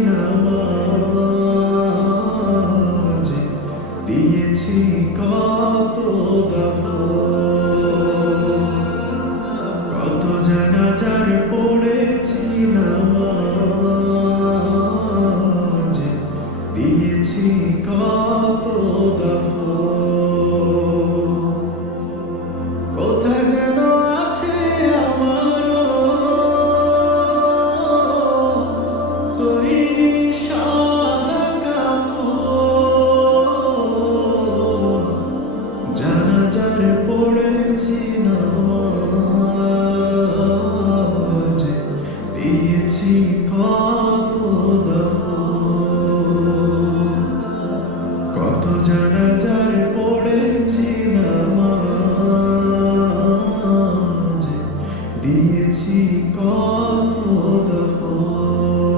নামাজ কত জানাজার পড়েছি না পড়েছি নামাজ দিয়েছি কত কত জানাজার পড়েছি নামাজ দিয়েছি কত দফা।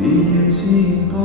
네의 뒷번호라고